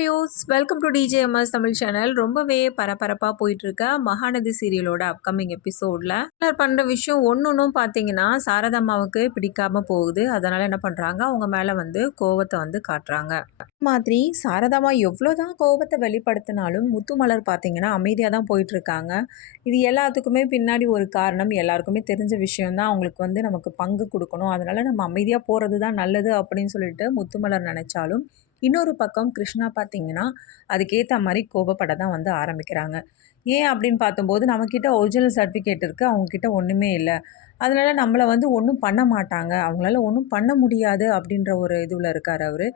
Views welcome to TJMS Tamil channel. ரொம்பவே பரபரப்பாக போயிட்டு இருக்க மகாநதி சீரியலோட அப்கமிங் எபிசோட்ல பண்ற விஷயம் ஒன்னொன்னும் பார்த்தீங்கன்னா சாரதாம்மாவுக்கு பிடிக்காம போகுது. அதனால என்ன பண்றாங்க, அவங்க மேல வந்து கோவத்தை வந்து காட்டுறாங்க. மாதிரி சாரதாம்மா எவ்வளோதான் கோபத்தை வெளிப்படுத்தினாலும் முத்துமலர் பார்த்தீங்கன்னா அமைதியாக தான் போயிட்டு இருக்காங்க. இது எல்லாத்துக்குமே பின்னாடி ஒரு காரணம், எல்லாருக்குமே தெரிஞ்ச விஷயம்தான். அவங்களுக்கு வந்து நமக்கு பங்கு கொடுக்கணும், அதனால நம்ம அமைதியாக போகிறது தான் நல்லது அப்படின்னு சொல்லிட்டு முத்துமலர் நினைச்சாலும், இன்னொரு பக்கம் கிருஷ்ணா பார்த்தீங்கன்னா அதுக்கேற்ற மாதிரி கோபப்பட தான் வந்து ஆரம்பிக்கிறாங்க. ஏன் அப்படின்னு பார்த்தும்போது, நம்மக்கிட்ட ஒரிஜினல் சர்டிஃபிகேட் இருக்குது, அவங்கக்கிட்ட ஒன்றுமே இல்லை. அதனால நம்மளை வந்து ஒன்றும் பண்ண மாட்டாங்க, அவங்களால ஒன்றும் பண்ண முடியாது அப்படின்ற ஒரு இதுவில் இருக்கார் அவர்.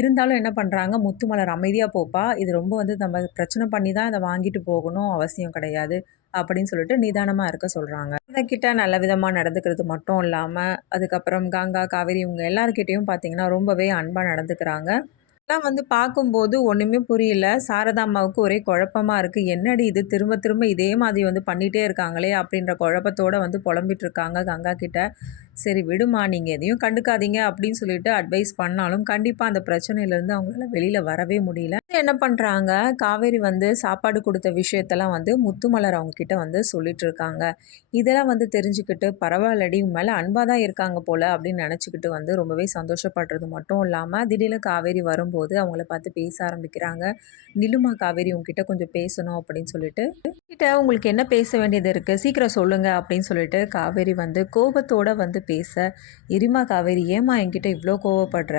இருந்தாலும் என்ன பண்ணுறாங்க, முத்துமலர் அமைதியாக போப்பா, இது ரொம்ப வந்து நம்ம பிரச்சனை பண்ணி தான் இதை வாங்கிட்டு போகணும் அவசியம் கிடையாது அப்படின்னு சொல்லிட்டு நிதானமாக இருக்க சொல்கிறாங்க. கிட்ட நல்ல விதமாக நடந்துக்கிறது மட்டும் இல்லாமல், அதுக்கப்புறம் கங்கா, காவேரி இவங்க எல்லாருக்கிட்டேயும் பார்த்தீங்கன்னா ரொம்பவே அன்பாக நடந்துக்கிறாங்க. இதெல்லாம் வந்து பார்க்கும்போது ஒன்றுமே புரியல. சாரதா அம்மாவுக்கு ஒரே குழப்பமா இருக்கு. என்னடி இது திரும்ப திரும்ப இதே மாதிரி வந்து பண்ணிட்டே இருக்காங்களே அப்படின்ற குழப்பத்தோட வந்து புலம்பிட்டு இருக்காங்க கங்கா கிட்ட. சரி விடுமா, நீங்கள் எதையும் கண்டுக்காதீங்க அப்படின்னு சொல்லிட்டு அட்வைஸ் பண்ணாலும் கண்டிப்பாக அந்த பிரச்சனையிலேருந்து அவங்களால வெளியில் வரவே முடியல. என்ன பண்ணுறாங்க, காவேரி வந்து சாப்பாடு கொடுத்த விஷயத்தெல்லாம் வந்து முத்துமலர் அவங்க கிட்ட வந்து சொல்லிட்டு இருக்காங்க. இதெல்லாம் வந்து தெரிஞ்சுக்கிட்டு பரவாயில்லடி உன் மேலே அன்பாக தான் இருக்காங்க போல அப்படின்னு நினச்சிக்கிட்டு வந்து ரொம்பவே சந்தோஷப்படுறது மட்டும் இல்லாமல், திடீர்னு காவேரி வரும்போது அவங்கள பார்த்து பேச ஆரம்பிக்கிறாங்க. நிலுமா, காவேரி உங்ககிட்ட கொஞ்சம் பேசணும் அப்படின்னு சொல்லிட்டு, கிட்ட உங்களுக்கு என்ன பேச வேண்டியது இருக்குது, சீக்கிரம் சொல்லுங்க அப்படின்னு சொல்லிட்டு காவேரி வந்து கோபத்தோட வந்து பேச, இருமா காவேரி, ஏமா என்கிட்ட இவ்வளோ கோவப்படுற,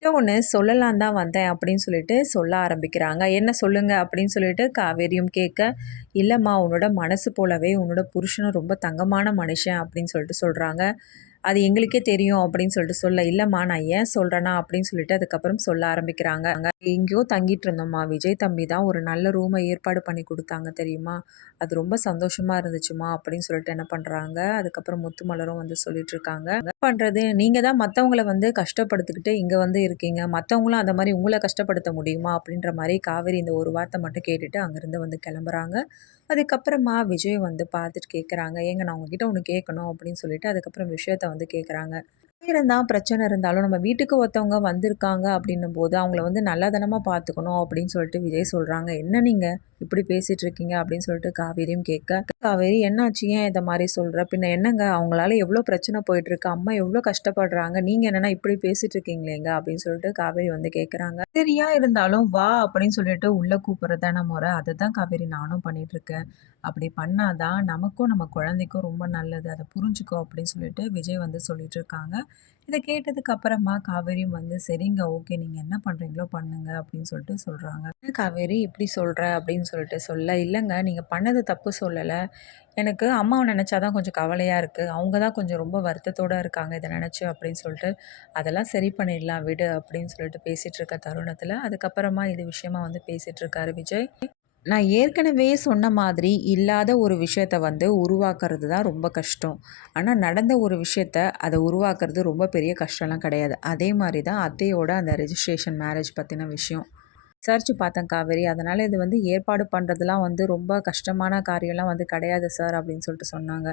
ஏதோ ஒன்று சொல்லலாம் தான் வந்தேன் அப்படின்னு சொல்லிட்டு சொல்ல ஆரம்பிக்கிறாங்க. என்ன சொல்லுங்க அப்படின்னு சொல்லிட்டு காவேரியும் கேட்க, இல்லைம்மா உன்னோட மனசு போலவே உன்னோட புருஷனும் ரொம்ப தங்கமான மனுஷன் அப்படின்னு சொல்லிட்டு சொல்கிறாங்க. அது எங்களுக்கே தெரியும் அப்படின்னு சொல்லிட்டு சொல்ல, இல்லைம்மா நான் ஏன் சொல்கிறேன்னா அப்படின்னு சொல்லிட்டு அதுக்கப்புறம் சொல்ல ஆரம்பிக்கிறாங்க. எங்கேயோ தங்கிட்டு இருந்தோம்மா, விஜய் தம்பி தான் ஒரு நல்ல ரூமை ஏற்பாடு பண்ணி கொடுத்தாங்க தெரியுமா, அது ரொம்ப சந்தோஷமாக இருந்துச்சுமா அப்படின்னு சொல்லிட்டு என்ன பண்ணுறாங்க, அதுக்கப்புறம் முத்துமலரும் வந்து சொல்லிட்டு இருக்காங்க. என்ன பண்ணுறது, நீங்கள் தான் மற்றவங்கள வந்து கஷ்டப்படுத்திக்கிட்டு இங்கே வந்து இருக்கீங்க, மற்றவங்களும் அந்த மாதிரி உங்களை கஷ்டப்படுத்த முடியுமா அப்படின்ற மாதிரி காவேரி இந்த ஒரு வார்த்தை மட்டும் கேட்டுட்டு அங்கேருந்து வந்து கிளம்புறாங்க. அதுக்கப்புறமா விஜய் வந்து பார்த்துட்டு கேட்குறாங்க, ஏங்க நான் உங்ககிட்ட ஒன்று கேட்கணும் அப்படின்னு சொல்லிட்டு அதுக்கப்புறம் விஷயத்த வந்து கேட்குறாங்க. இருந்தால் பிரச்சனை இருந்தாலும் நம்ம வீட்டுக்கு ஒருத்தவங்க வந்திருக்காங்க அப்படின்னும் போது அவங்கள வந்து நல்லதனமாக பார்த்துக்கணும் அப்படின்னு சொல்லிட்டு விஜய் சொல்கிறாங்க. என்ன நீங்கள் இப்படி பேசிகிட்டு இருக்கீங்க அப்படின்னு சொல்லிட்டு காவேரியும் கேட்க, காவேரி என்னாச்சு, ஏன் இதை மாதிரி சொல்கிற, பின்ன என்னங்க அவங்களால எவ்வளோ பிரச்சனை போயிட்டுருக்கு, அம்மா எவ்வளோ கஷ்டப்படுறாங்க, நீங்கள் என்னென்னா இப்படி பேசிகிட்டு இருக்கீங்களேங்க அப்படின்னு சொல்லிட்டு காவேரி வந்து கேட்குறாங்க. சரியா இருந்தாலும் வா அப்படின்னு சொல்லிட்டு உள்ளே கூப்பிட்றதான முறை, அதை தான் காவேரி நானும் பண்ணிகிட்ருக்கேன். அப்படி பண்ணாதான் நமக்கும் நம்ம குழந்தைக்கும் ரொம்ப நல்லது, அதை புரிஞ்சுக்கோ அப்படின்னு சொல்லிட்டு விஜய் வந்து சொல்லிட்டு இருக்காங்க. இதை கேட்டதுக்கு அப்புறமா காவேரியும் வந்து சரிங்க ஓகே, நீங்கள் என்ன பண்ணுறீங்களோ பண்ணுங்க அப்படின்னு சொல்லிட்டு சொல்கிறாங்க. காவேரி இப்படி சொல்கிற அப்படின்னு சொல்லிட்டு சொல்ல, இல்லைங்க நீங்கள் பண்ணது தப்பு சொல்லலை, எனக்கு அம்மாவை நினச்சாதான் கொஞ்சம் கவலையாக இருக்குது, அவங்க தான் கொஞ்சம் ரொம்ப வருத்தத்தோடு இருக்காங்க இதை நினச்சி அப்படின்னு சொல்லிட்டு, அதெல்லாம் சரி பண்ணிடலாம் விடு அப்படின்னு சொல்லிட்டு பேசிகிட்டு இருக்க தருணத்தில் அதுக்கப்புறமா இது விஷயமா வந்து பேசிகிட்டு இருக்காரு விஜய். நான் ஏற்கனவே சொன்ன மாதிரி இல்லாத ஒரு விஷயத்த வந்து உருவாக்குறது தான் ரொம்ப கஷ்டம். ஆனா நடந்த ஒரு விஷயத்த அத உருவாக்குறது ரொம்ப பெரிய கஷ்டம்லாம் கிடையாது. அதே மாரி தான் அத்தையோட அந்த ரெஜிஸ்ட்ரேஷன் மேரேஜ் பத்தின விஷயம். விசாரிச்சு பார்த்தேன் காவேரி. அதனால இது வந்து ஏற்பாடு பண்ணுறதுலாம் வந்து ரொம்ப கஷ்டமான காரியம்லாம் வந்து கிடையாது சார் அப்படின்னு சொல்லிட்டு சொன்னாங்க.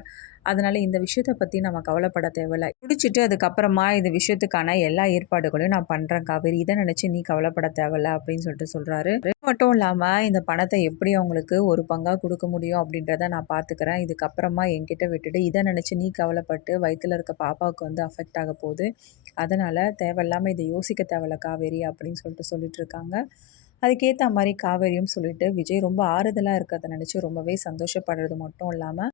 அதனால இந்த விஷயத்த பற்றி நம்ம கவலைப்பட தேவையில்ல. முடிச்சுட்டு அதுக்கப்புறமா இந்த விஷயத்துக்கான எல்லா ஏற்பாடுகளையும் நான் பண்ணுறேன் காவேரி. இதை நினச்சி நீ கவலைப்பட தேவையில்ல அப்படின்னு சொல்லிட்டு சொல்கிறாரு. மட்டும் இல்லாமல் இந்த பணத்தை எப்படி அவங்களுக்கு ஒரு பங்காக கொடுக்க முடியும் அப்படின்றத நான் பார்த்துக்கிறேன். இதுக்கப்புறமா என்கிட்ட விட்டுட்டு இதை நினச்சி நீ கவலைப்பட்டு வயித்துல இருக்க பாப்பாவுக்கு வந்து அஃபெக்ட் ஆக போகுது. அதனால் தேவையில்லாமல் இதை யோசிக்க தேவையில்ல காவேரி அப்படின்னு சொல்லிட்டு சொல்லிட்டு இருக்காங்க. அதுக்கேத்த மாரி காவேரியும் சொல்லிட்டு, விஜய் ரொம்ப ஆறுதலா இருக்கிறத நெனச்சு ரொம்பவே சந்தோஷப்படுறது மட்டும் இல்லாம,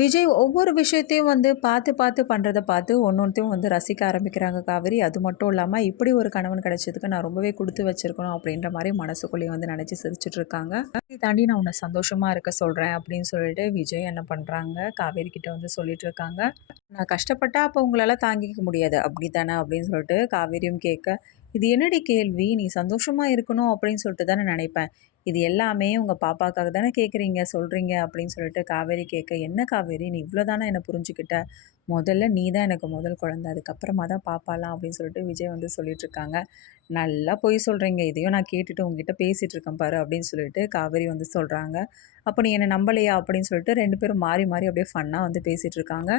விஜய் ஒவ்வொரு விஷயத்தையும் வந்து பார்த்து, பார்த்து பண்றத பார்த்து ஒன்னொன்த்தையும் வந்து ரசிக்க ஆரம்பிக்கிறாங்க காவேரி. அது மட்டும் இல்லாம, இப்படி ஒரு கணவன் கிடைச்சதுக்கு நான் ரொம்பவே குடுத்து வச்சிருக்கணும் அப்படின்ற மாரி மனசுக்குள்ளேயே வந்து நெனச்சு சிரிச்சுட்டு இருக்காங்க. இதை தாண்டி நான் உன்ன சந்தோஷமா இருக்க சொல்றேன் அப்படின்னு சொல்லிட்டு விஜய் என்ன பண்றாங்க, காவேரி கிட்ட வந்து சொல்லிட்டு இருக்காங்க. நான் கஷ்டப்பட்டா அப்போ உங்களால தாங்கிக்க முடியாது அப்படித்தானே அப்படின்னு சொல்லிட்டு காவேரியும் கேட்க, இது என்னடி கேள்வி, நீ சந்தோஷமா இருக்கணும் அப்படின்னு சொல்லிட்டு தானே நினைப்பேன், இது எல்லாமே உங்க பாப்பாக்காக தானே கேட்குறீங்க சொல்றீங்க அப்படின்னு சொல்லிட்டு காவேரி கேட்க, என்ன காவேரி நீ இவ்வளோ தானே என்னை புரிஞ்சுக்கிட்ட, முதல்ல நீ தான் எனக்கு முதல் குழந்தை, அதுக்கப்புறமா தான் பாப்பாலாம் அப்படின்னு சொல்லிட்டு விஜய் வந்து சொல்லிட்டு இருக்காங்க. நல்லா பொய் சொல்றீங்க, இதையும் நான் கேட்டுட்டு உங்ககிட்ட பேசிட்டு இருக்கேன் பாரு அப்படின்னு சொல்லிட்டு காவேரி வந்து சொல்றாங்க. அப்போ நீ என்னை நம்பலையா அப்படின்னு சொல்லிட்டு ரெண்டு பேரும் மாறி மாறி அப்படியே ஃபன்னாக வந்து பேசிட்டு இருக்காங்க.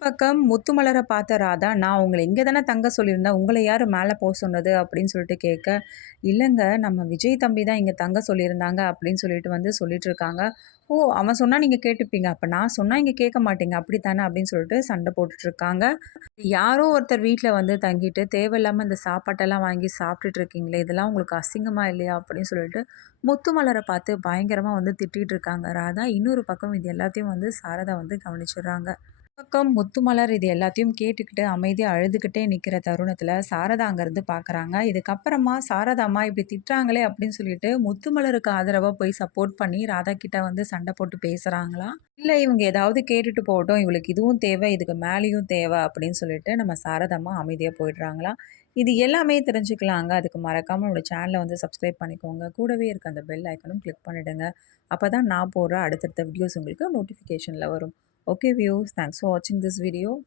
பக்கம் முத்துமலர பார்த்த ராதா, "நான் உங்கள இங்க தானே தங்க சொல்லியிருந்தேன். உங்கள யாரு மேல சொன்னது?" அப்படின்னு சொல்லிட்டு கேட்க, "இல்லங்க நம்ம விஜய் தம்பி தான் இங்க தங்க சொல்லியிருந்தாங்க." அப்படின்னு சொல்லிட்டு சொல்லிட்டு இருக்காங்க. "ஓ! அவன் சொன்னா நீங்க கேட்டுப்பீங்க. அப்ப நான் சொன்னா இங்க கேட்க மாட்டீங்க. அப்படித்தானே?" அப்படின்னு சொல்லிட்டு சண்டை போட்டுட்டு இருக்காங்க. யாரோ ஒருத்தர் வீட்ல தங்கிட்டு தேவையில்லாம இந்த சாப்பாட்டெல்லாம் வாங்கி சாப்பிட்டுட்டு இருக்கீங்களே! இதெல்லாம் உங்களுக்கு அசிங்கமா இல்லையா? அப்படின்னு சொல்லிட்டு முத்துமலர பார்த்து பயங்கரமா திட்டிட்டு இருக்காங்க ராதா. இன்னொரு பக்கம் இது எல்லாத்தையும் சாரதா கவனிச்சுடுறாங்க. பக்கம் முத்துமலர் இது எல்லாத்தையும் கேட்டுக்கிட்டு அமைதியா அழுதுகிட்டே நிக்கிற தருணத்துல சாரதா அங்கருந்து பார்க்குறாங்க. இதுக்கப்புறமா சாரதா அம்மா இப்படி திட்டுறாங்களே அப்படின்னு சொல்லிட்டு முத்துமலருக்கு ஆதரவா போய் சப்போர்ட் பண்ணி ராதா கிட்ட சண்டை போட்டு பேசுறாங்களாம். இல்ல இவங்க ஏதாவது கேட்டுட்டு போகட்டும். இவளுக்கு இதுவும் தேவை, இதுக்கு மேலேயும் தேவை அப்படின்னு சொல்லிட்டு நம்ம சாரதா அம்மா அமைதியா போயிடுறாங்களாம். இது எல்லாமே தெரிஞ்சுக்கலாங்க. அதுக்கு மறக்காம நம்மளோட சேனல சப்ஸ்கிரைப் பண்ணிக்கோங்க. கூடவே இருக்க அந்த பெல் ஐக்கனும் கிளிக் பண்ணிடுங்க. அப்பதான் நான் போடுற அடுத்தடுத்த வீடியோஸ் உங்களுக்கு நோட்டிஃபிகேஷன்ல வரும். Okay viewers, thanks for watching this video.